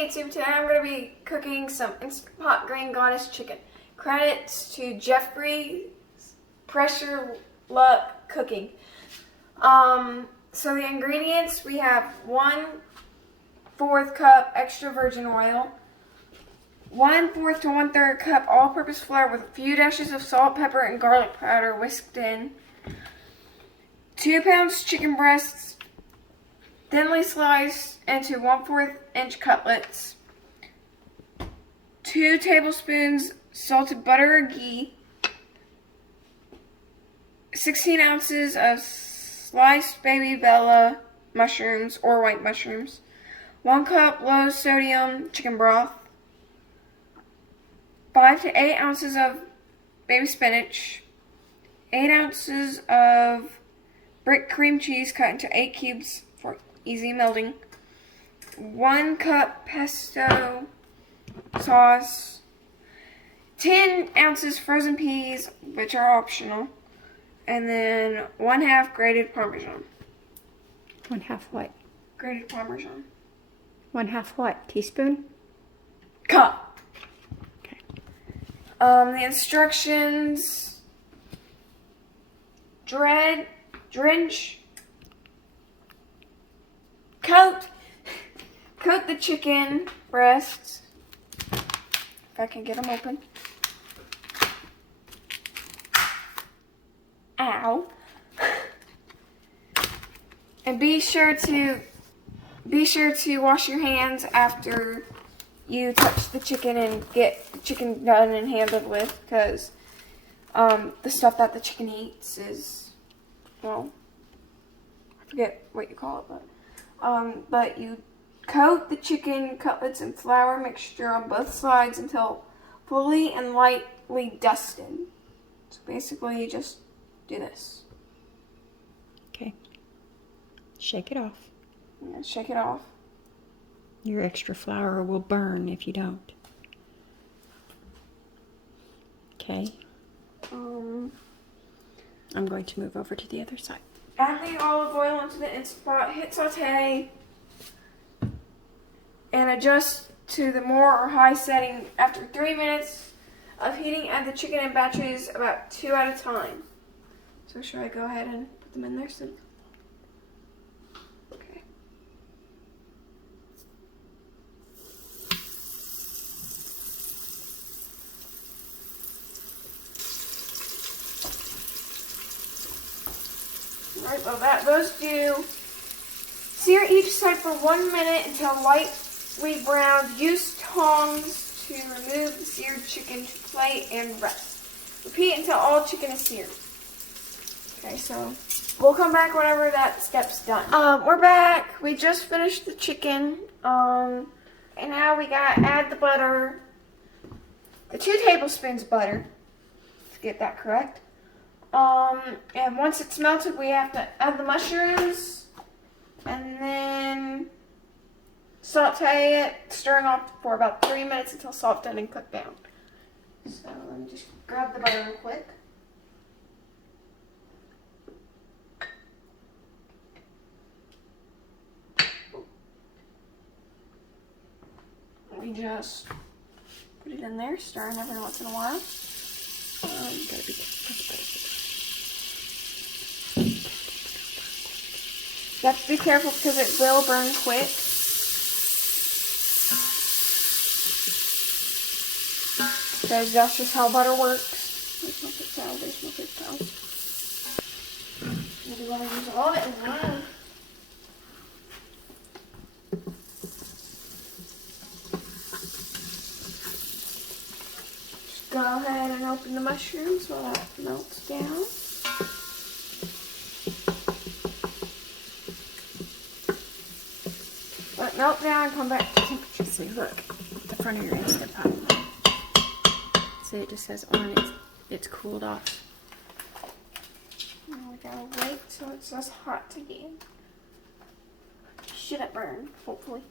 Hey YouTube, today I'm going to be cooking some Instant Pot Green Goddess chicken. Credits to Jeffrey's Pressure Luck Cooking. So the ingredients, we have 1/4 cup extra virgin oil, 1/4 to 1/3 cup all-purpose flour with a few dashes of salt, pepper, and garlic powder whisked in, 2 pounds chicken breasts, thinly sliced into 1/4 inch cutlets, 2 tablespoons salted butter or ghee, 16 ounces of sliced baby Bella mushrooms or white mushrooms, 1 cup low sodium chicken broth, 5 to 8 ounces of baby spinach, 8 ounces of brick cream cheese cut into 8 cubes for easy melting, 1 cup pesto sauce, 10 ounces frozen peas, which are optional, and then 1/2 grated parmesan. 1/2 what? Grated parmesan. 1/2 what? Teaspoon? Cup. Okay. The instructions: drench, coat the chicken breasts, if I can get them open. Ow. And be sure to wash your hands after you touch the chicken and get the chicken done and handled with, because the stuff that the chicken eats is, well, I forget what you call it, but you coat the chicken cutlets in flour mixture on both sides until fully and lightly dusted. So basically you just do this. Okay. Shake it off. Yeah, shake it off. Your extra flour will burn if you don't. Okay. I'm going to move over to the other side. Add the olive oil into the Instant Pot, hit saute, and adjust to the more or high setting. After 3 minutes of heating, add the chicken in batches, about 2 at a time. So should I go ahead and put them in there soon? Okay. Alright, well those do. Sear each side for 1 minute until lightly browned. Use tongs to remove the seared chicken to plate and rest. Repeat until all chicken is seared. Okay, so we'll come back whenever that step's done. We're back. We just finished the chicken. And now we gotta add the butter. The 2 tablespoons of butter. To get that correct. And once it's melted, we have to add the mushrooms. And then saute it, stirring off for about 3 minutes until softened and cooked down. So let me just grab the butter real quick. We just put it in there, stirring every once in a while. Gotta be careful. You have to be careful because it will burn quick. Because that's just how butter works. There's no quick sound, there's no quick sound. You want to use all of it as well. Just go ahead and open the mushrooms while that melts down. Let it melt down and come back to temperature. See, look, the front of your Instant Pot. See, it just says on it's cooled off. Now we gotta wait till it says hot again. Shouldn't burn, hopefully.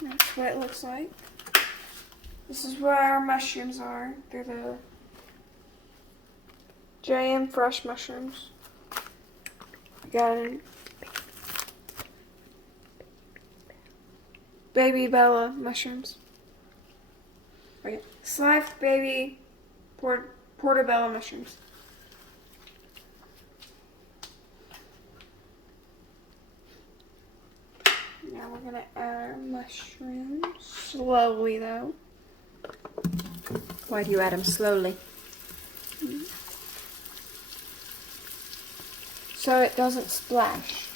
That's what it looks like. This is where our mushrooms are. They're the JM fresh mushrooms. We got it. baby Bella mushrooms. Okay. Sliced baby portobello mushrooms. Now we're gonna add our mushrooms slowly, though. Why do you add them slowly? So it doesn't splash.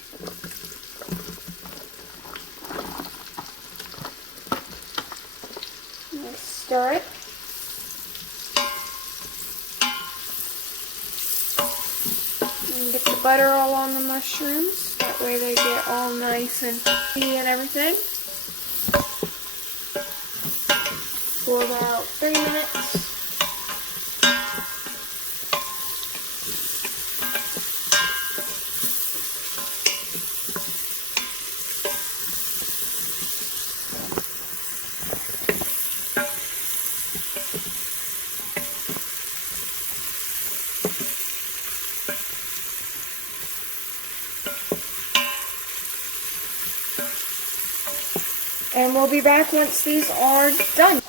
Let's stir it. And get the butter all on the mushrooms. That way they get all nice and crispy and everything. For about 3 minutes. And we'll be back once these are done.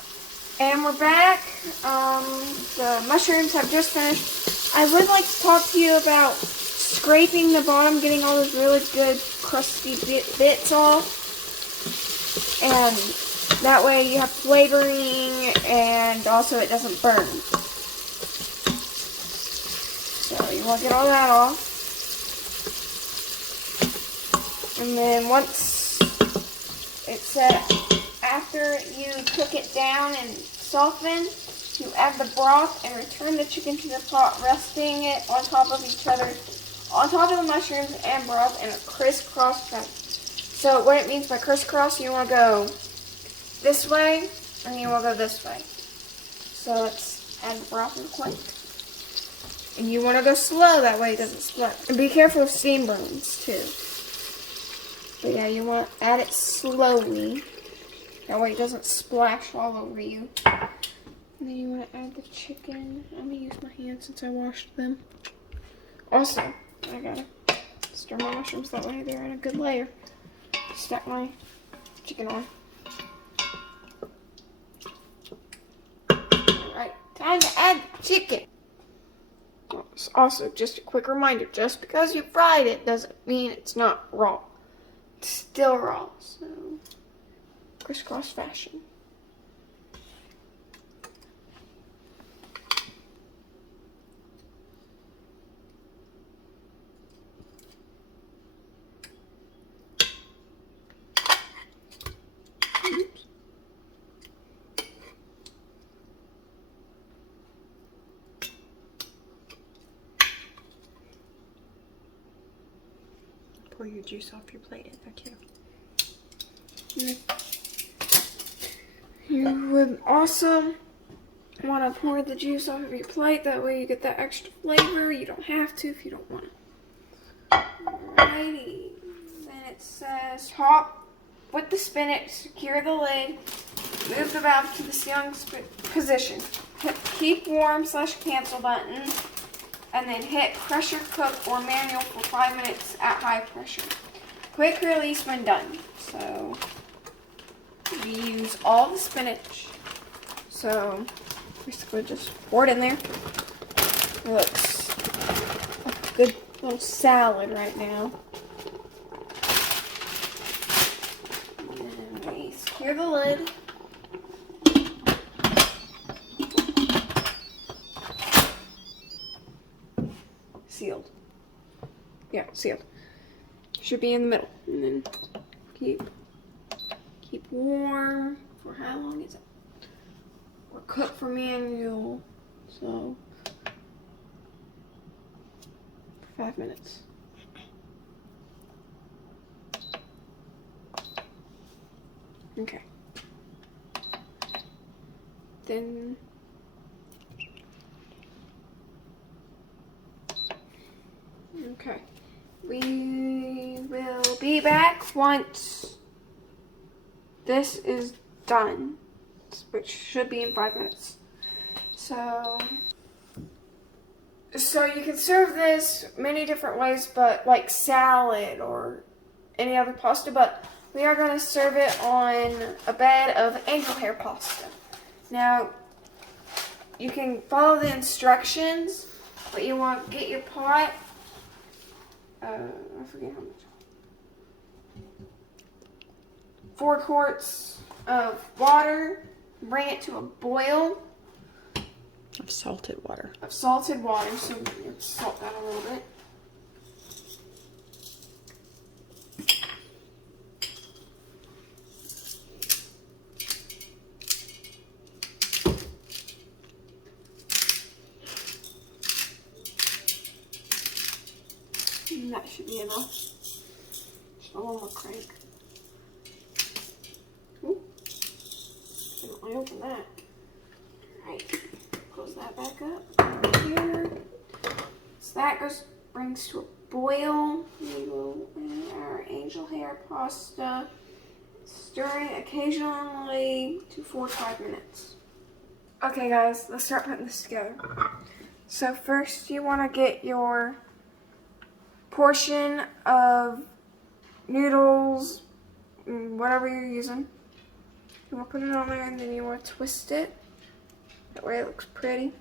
And we're back. The mushrooms have just finished. I would like to talk to you about scraping the bottom, getting all those really good crusty bits off. And that way you have flavoring and also it doesn't burn. So you want to get all that off. And then once it's set, after you cook it down and soften, you add the broth and return the chicken to the pot, resting it on top of each other, on top of the mushrooms and broth in a crisscross pattern. So what it means by crisscross, you want to go this way and you want to go this way. So let's add the broth real quick. And you want to go slow, that way it doesn't split. And be careful of steam burns too. But yeah, you want to add it slowly. That way it doesn't splash all over you. And then you want to add the chicken. I'm going to use my hands since I washed them. Also, I got to stir my mushrooms that way they're in a good layer. Stack my chicken on. Alright, time to add the chicken. Also, just a quick reminder, just because you fried it doesn't mean it's not raw. It's still raw, so crisscross fashion. Oops. Pour your juice off your plate in there too. You would also want to pour the juice off of your plate. That way you get that extra flavor. You don't have to if you don't want to. Alrighty. Then it says top with the spinach, secure the lid, move the valve to the sealing position. Hit keep warm / cancel button. And then hit pressure cook or manual for 5 minutes at high pressure. Quick release when done. So we use all the spinach. So basically just pour it in there. It looks like a good little salad right now. And we secure the lid. Sealed. Yeah, sealed. Should be in the middle. And then keep warm for how long is it? Or cook for manual. So 5 minutes. Okay. Then okay. We will be back once this is done, which should be in 5 minutes. So you can serve this many different ways, but like salad or any other pasta, but we are going to serve it on a bed of angel hair pasta. Now, you can follow the instructions, but you want to get your pot. I forget how much. 4 quarts of water. Bring it to a boil. Of salted water. So let's salt that a little bit. And that should be enough. Just a little more crank. Ooh. Didn't want to open that. Alright. Close that back up. Right here. So that brings to a boil. We will add our angel hair pasta, stirring occasionally to 4 to 5 minutes. Okay guys, let's start putting this together. So first you want to get your portion of noodles, whatever you're using. You want to put it on there and then you want to twist it. That way it looks pretty.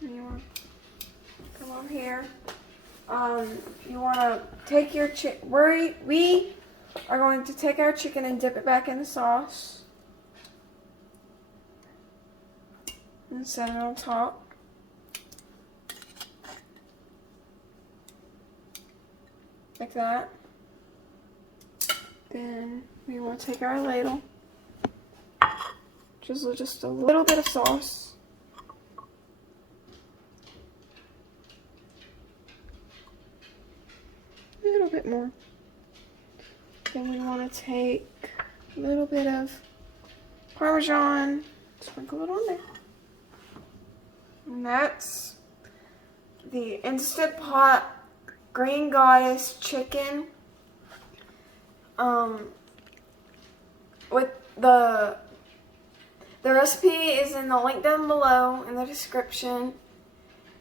And you want to come on here. You want to take your chicken. We are going to take our chicken and dip it back in the sauce. And set it on top. Like that. Then we want to take our ladle. Drizzle just a little bit of sauce. A little bit more. Then we want to take a little bit of parmesan, sprinkle it on there. And that's the Instant Pot Green Goddess chicken. With the recipe is in the link down below in the description.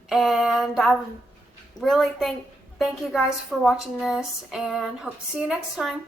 And I would really thank you guys for watching this and hope to see you next time.